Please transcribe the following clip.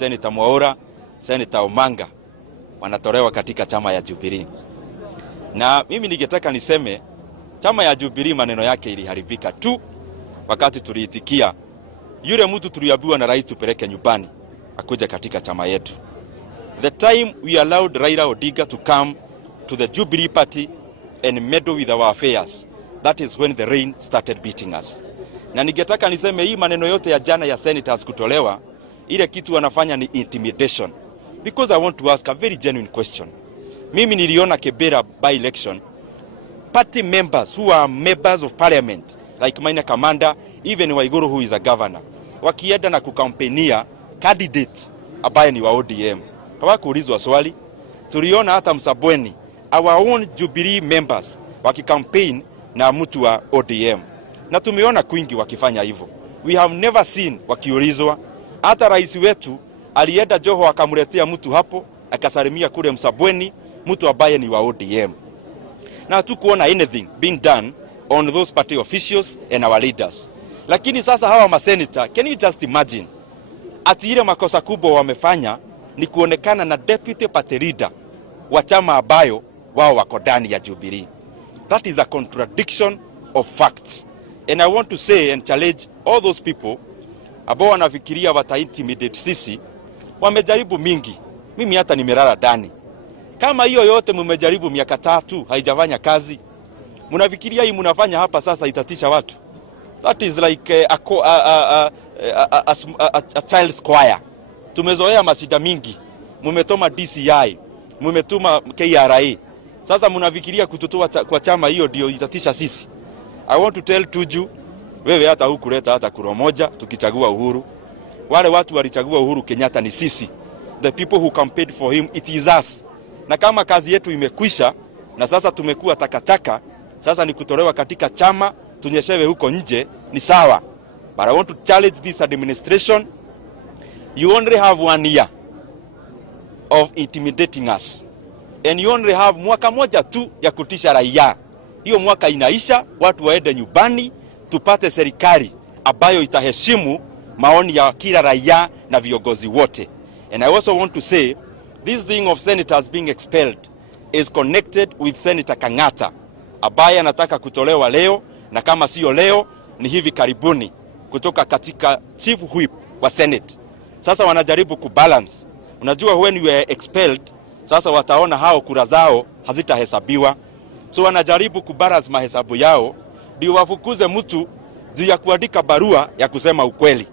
Senator Mwaura, Senator Omanga wanatolewa katika chama ya Jubilee. Na mimi ningetaka niseme chama ya Jubilee maneno yake iliharibika tu wakati tuliitikia yule mtu tuliambiwa na rais tupeleke nyumbani akuja katika chama yetu. The time we allowed Raila Odinga to come to the Jubilee party and meddle with our affairs, that is when the rain started beating us. Na ningetaka niseme hii maneno yote ya jana ya senators kutolewa, ile kitu wanafanya ni intimidation. Because I want to ask a very genuine question. Mimi niliona Kibera by election, party members who are members of parliament, like Maina Kamanda, even Waiguru who is a governor, wakienda na kukampenia candidate ambaye ni wa ODM. Hawakuulizwa swali. Tuliona hata Msabweni, our own Jubilee members wakikampaign na mtu wa ODM. Na tumeona kwingi wakifanya hivyo. We have never seen wakiulizwa. Hata rais wetu alienda Joho akamletea mtu hapo, akasalimia kule Msabweni, mtu ambaye ni wa ODM. Na hatukuona anything being done on those party officials and our leaders. Lakini sasa hawa maseneta, can you just imagine? Ati ile makosa kubwa wamefanya ni kuonekana na deputy party leader wa chama ambayo wao wako ndani ya Jubilee. That is a contradiction of facts. And I want to say and challenge all those people ambao wanafikiria wata-intimidate sisi. Wamejaribu mingi. Mimi hata nimelala ndani. Kama hiyo yote mmejaribu miaka 3 haijafanya kazi, mnafikiria hii mnafanya hapa sasa itatisha watu? That is like a child's choir. Tumezoea masida mingi. Mmetoma DCI, mmetuma KRA. Sasa mnafikiria kututoa kwa chama hiyo ndio itatisha sisi? I want to tell Tuju, wewe hata hukuleta hata kura moja tukichagua Uhuru. Wale watu walichagua Uhuru Kenyatta ni sisi. The people who campaigned for him, it is us. Na kama kazi yetu imekwisha na sasa tumekuwa takataka, sasa ni kutolewa katika chama, tunyeshewe huko nje, ni sawa. But I want to challenge this administration. You only have 1 year of intimidating us. And you only have mwaka moja tu ya kutisha raia. Hiyo mwaka inaisha, watu waende nyumbani, tupate serikali ambayo itaheshimu maoni ya kila raia na viongozi wote. And I also want to say, this thing of senators being expelled is connected with Senator Kang'ata, ambaye anataka kutolewa leo, na kama sio leo ni hivi karibuni kutoka katika chief whip wa Senate. Sasa wanajaribu kubalance. Unajua when you are expelled, sasa wataona hao kura zao hazitahesabiwa. So wanajaribu kubalance mahesabu yao, ndio wafukuze mtu juu ya kuandika barua ya kusema ukweli.